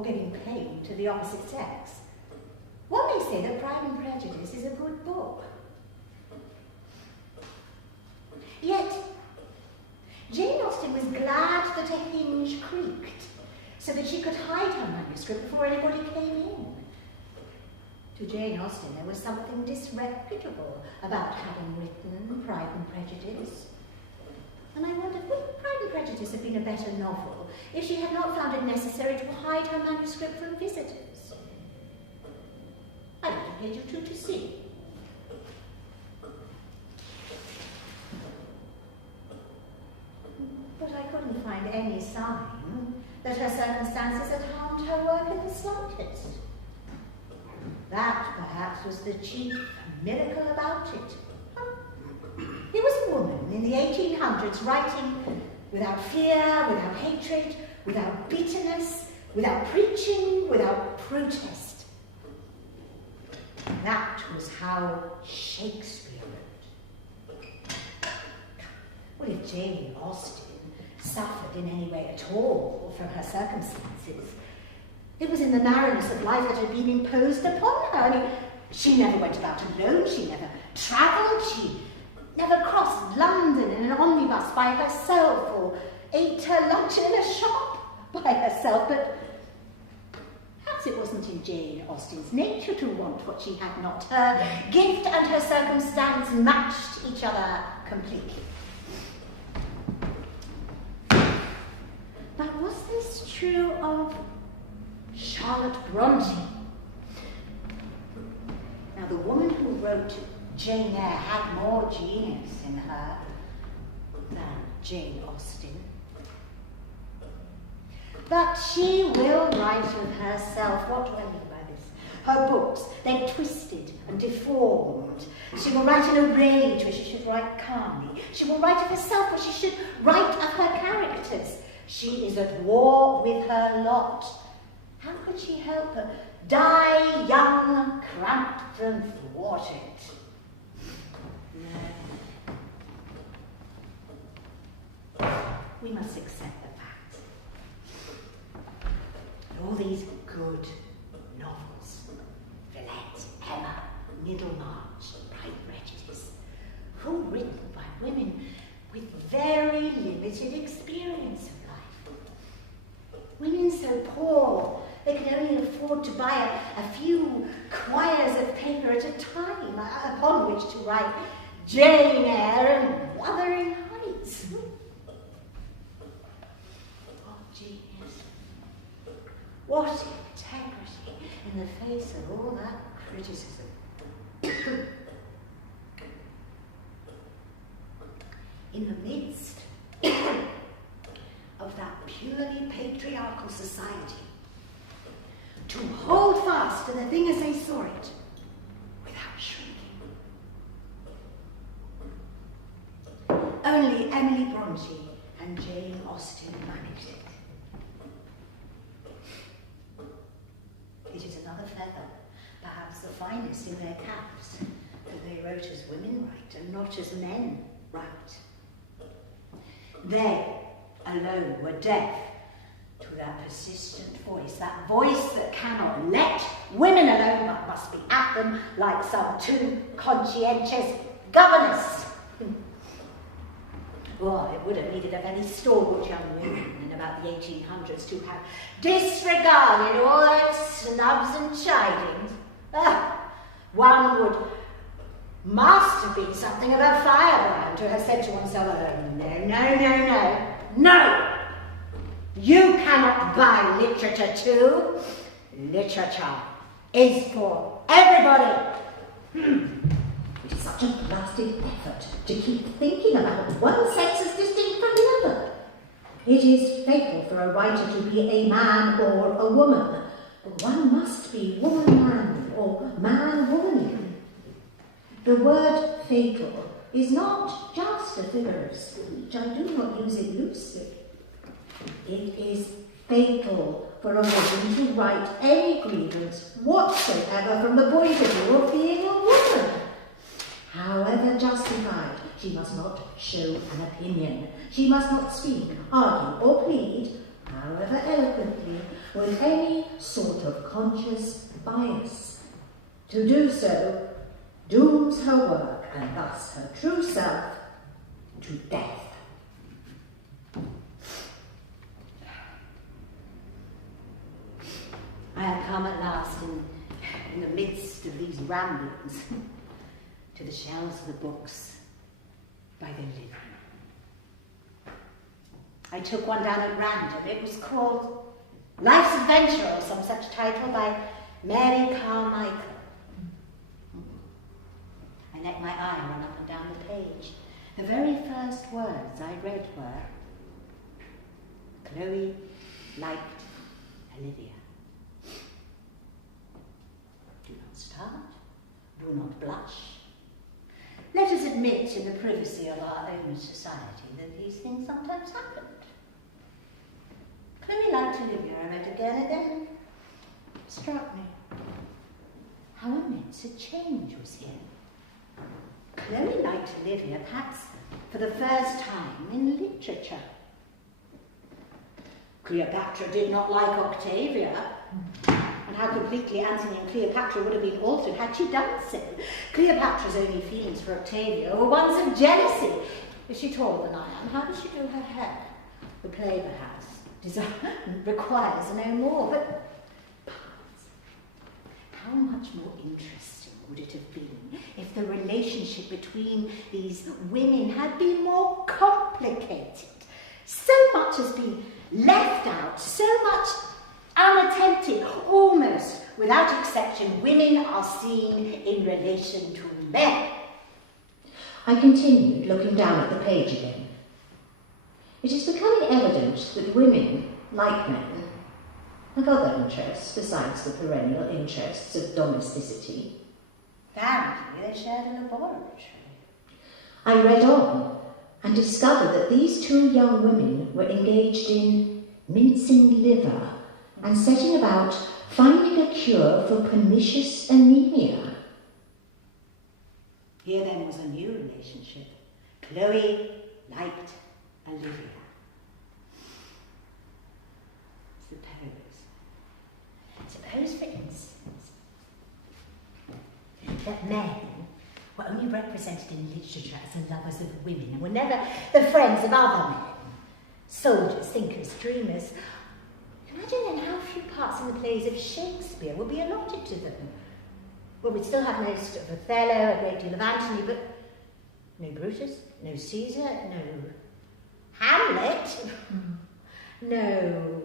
or giving pain to the opposite sex. One may say that Pride and Prejudice is a good book. Yet, Jane Austen was glad that a hinge creaked so that she could hide her manuscript before anybody came in. To Jane Austen, there was something disreputable about having written Pride and Prejudice. And I wondered, would Pride and Prejudice have been a better novel if she had not found it necessary to hide her manuscript from visitors? I would have paid you two to see. But I couldn't find any sign that her circumstances had harmed her work in the slightest. That, perhaps, was the chief miracle about it. Here was a woman in the 1800s writing without fear, without hatred, without bitterness, without preaching, without protest. That was how Shakespeare wrote. Well, if Jane Austen suffered in any way at all from her circumstances, it was in the narrowness of life that had been imposed upon her. I mean, she never went about alone, she never travelled, she never crossed London in an omnibus by herself, or ate her lunch in a shop by herself, but perhaps it wasn't in Jane Austen's nature to want what she had not. Her gift and her circumstance matched each other completely. But was this true of Charlotte Bronte? Now, the woman who wrote Jane Eyre had more genius in her than Jane Austen. But she will write of herself. What do I mean by this? Her books, they're twisted and deformed. She will write in a rage where she should write calmly. She will write of herself where she should write of her characters. She is at war with her lot. How could she help her? Die young, cramped and thwarted. No. We must accept the fact. All these good novels, Villette, Emma, Middlemarch, Pride and Prejudice, all written by women with very limited experience of life. Women so poor, they can only afford to buy a few quires of paper at a time upon which to write Jane Eyre and Wuthering Heights. What genius, what integrity in the face of all that criticism. In the midst of that purely patriarchal society, to hold fast to the thing as they saw it, without shrinking. Only Emily Bronte and Jane Austen managed it. It is another feather, perhaps the finest in their caps, that they wrote as women write and not as men write. They alone were deaf to that persistent voice, that voice that cannot let women alone but must be at them like some too conscientious governess. Well, it would have needed a very stalwart young woman in about the 1800s to have disregarded all those snubs and chidings. One would must have been something of a firebrand to have said to oneself, no. You cannot buy literature too. Literature is for everybody. It is such a blasted effort to keep thinking about one sex as distinct from the other. It is fatal for a writer to be a man or a woman, but one must be woman-man or man-woman. The word fatal is not just a figure of speech. I do not use it loosely. It is fatal for a woman to write any grievance whatsoever from the point of view of being a woman. However justified, she must not show an opinion. She must not speak, argue, or plead however eloquently, with any sort of conscious bias. To do so dooms her work, and thus her true self, to death. I have come at last in the midst of these ramblings to the shelves of the books by the living. I took one down at random. It was called Life's Adventure, or some such title, by Mary Carmichael. I let my eye run up and down the page. The very first words I read were, Chloe liked Olivia. Do not start, do not blush. Let us admit in the privacy of our own society that these things sometimes happened. Chloe liked Olivia, I read again and then it struck me how immense a change was here. Chloe liked Olivia, perhaps for the first time in literature. Cleopatra did not like Octavia, and how completely Antony and Cleopatra would have been altered had she done so. Cleopatra's only feelings for Octavia were ones of jealousy. Is she taller than I am? How does she do her hair? The play, perhaps, requires no more, but how much more interesting would it have been if the relationship between these women had been more complicated? So much has been left out, so much unattempted. Almost without exception, women are seen in relation to men. I continued, looking down at the page again. It is becoming evident that women, like men, have other interests besides the perennial interests of domesticity. Apparently they shared a laboratory. I read on and discovered that these two young women were engaged in mincing liver and setting about finding a cure for pernicious anemia. Here then was a new relationship. Chloe liked Olivia. Suppose, for instance, that men were only represented in literature as the lovers of women and were never the friends of other men. Soldiers, thinkers, dreamers. Imagine then how few parts in the plays of Shakespeare would be allotted to them. Well, we'd still have most of Othello, a great deal of Antony, but no Brutus, no Caesar, no Hamlet, no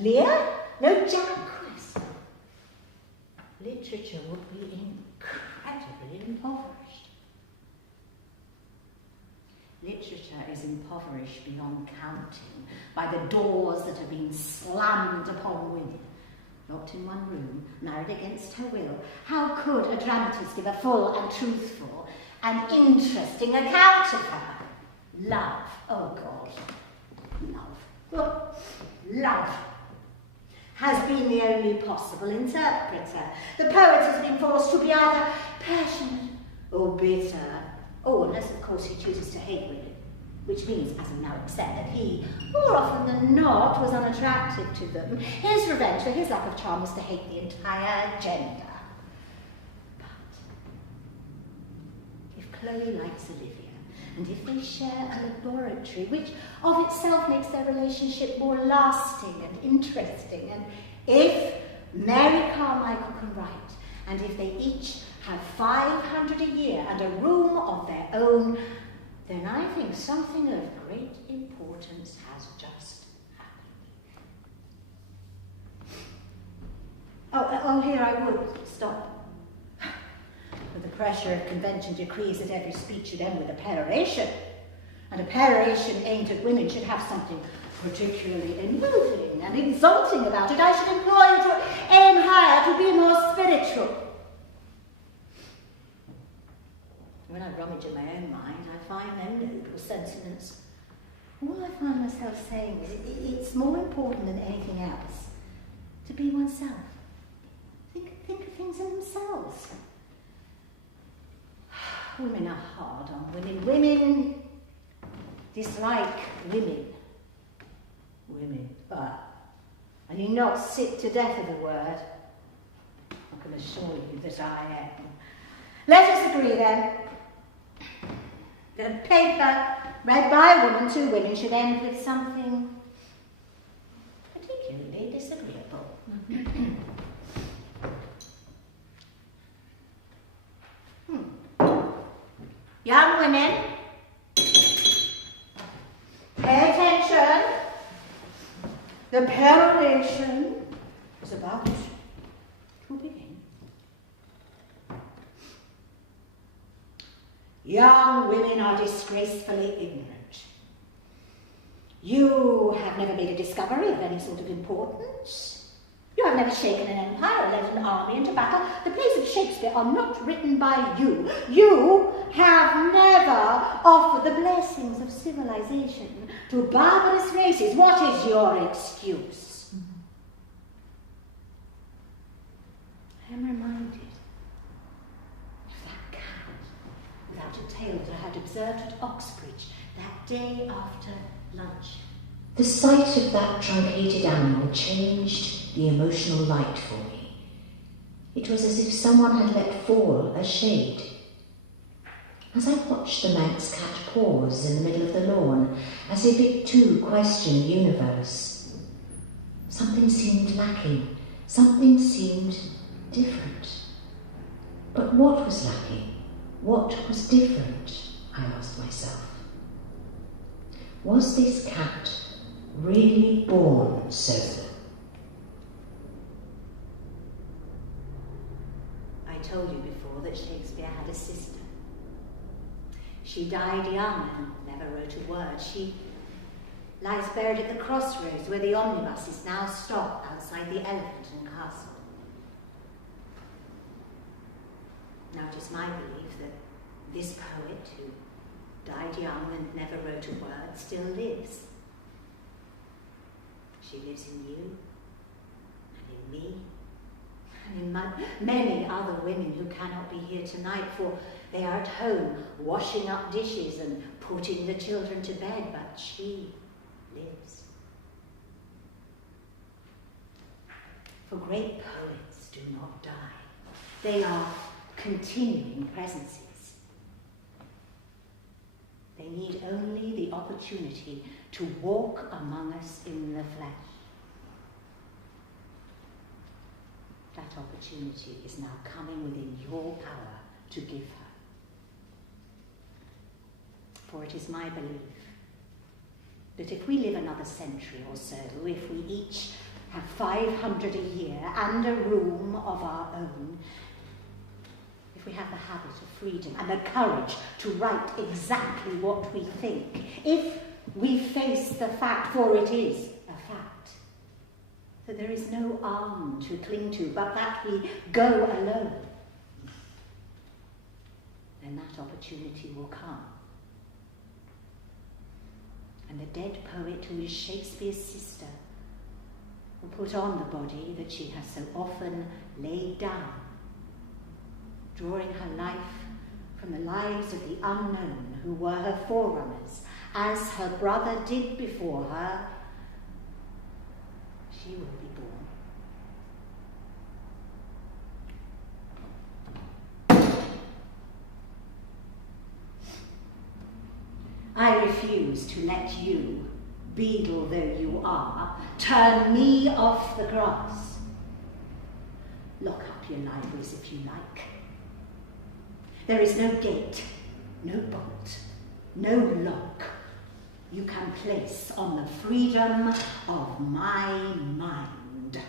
Lear, no Janquis. Literature would be incredibly impoverished. Literature is impoverished beyond counting by the doors that have been slammed upon women. Locked in one room, married against her will. How could a dramatist give a full and truthful and interesting account of her? Love, oh God, love. Oh, love has been the only possible interpreter. The poet has been forced to be either passionate or bitter. Oh, unless of course he chooses to hate women, which means, as I now accept, that he, more often than not, was unattractive to them. His revenge for his lack of charm was to hate the entire gender. But if Chloe likes Olivia, and if they share a laboratory, which of itself makes their relationship more lasting and interesting, and if Mary Carmichael can write, and if they each have 500 a year and a room of their own, then I think something of great importance has just happened. Oh, here I would stop. But the pressure of convention decrees that every speech should end with a peroration. And a peroration aimed at women should have something particularly moving and exalting about it. I should employ you to aim higher, to be more spiritual. When I rummage in my own mind, I find no noble sentiments. All I find myself saying is it's more important than anything else to be oneself. Think of things in themselves. Women are hard on women. Women dislike women. women. And you're not sick to death of the word. I can assure you that I am. Let us agree then that a paper read by a woman to women should end with something particularly disagreeable. Young women, pay attention. The peroration is about to begin. Young women are disgracefully ignorant. You have never made a discovery of any sort of importance. You have never shaken an empire or led an army into battle. The plays of Shakespeare are not written by you. You have never offered the blessings of civilization to barbarous races. What is your excuse? I am reminded of that cat without a tail that I had observed at Oxbridge that day after lunch. The sight of that truncated animal changed the emotional light for me. It was as if someone had let fall a shade. As I watched the Manx cat pause in the middle of the lawn, as if it too questioned the universe, something seemed lacking, something seemed different. But what was lacking? What was different? I asked myself. Was this cat really born so? I told you before that Shakespeare had a sister. She died young and never wrote a word. She lies buried at the crossroads where the omnibuses now stop outside the Elephant and Castle. Now it is my belief that this poet, who died young and never wrote a word, still lives. She lives in you, and in me, and in many other women who cannot be here tonight, for they are at home washing up dishes and putting the children to bed, but she lives. For great poets do not die. They are continuing presences. They need only the opportunity to walk among us in the flesh. That opportunity is now coming within your power to give her. For it is my belief that if we live another century or so, if we each have 500 a year and a room of our own, if we have the habit of freedom and the courage to write exactly what we think, if we face the fact, for it is a fact, that there is no arm to cling to, but that we go alone, then that opportunity will come. And the dead poet, who is Shakespeare's sister, will put on the body that she has so often laid down, drawing her life from the lives of the unknown who were her forerunners. As her brother did before her, she will be born. I refuse to let you, beadle though you are, turn me off the grass. Lock up your libraries if you like. There is no gate, no bolt, no lock you can place on the freedom of my mind.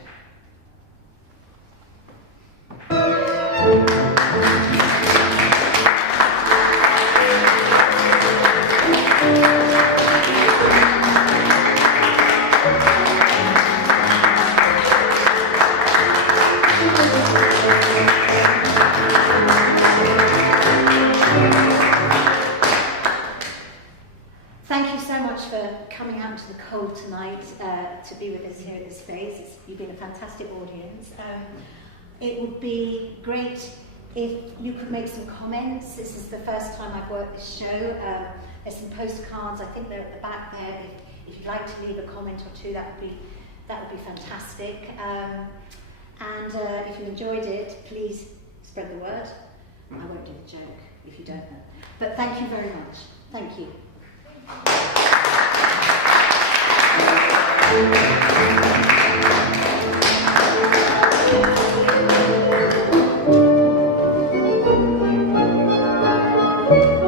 Coming out into the cold tonight to be with us here at this space. You've been a fantastic audience. It would be great if you could make some comments. This is the first time I've worked this show. There's some postcards, I think they're at the back there. if you'd like to leave a comment or two, that would be fantastic. And if you enjoyed it, please spread the word. I won't do the joke if you don't know. But thank you very much. Thank you. Thank you.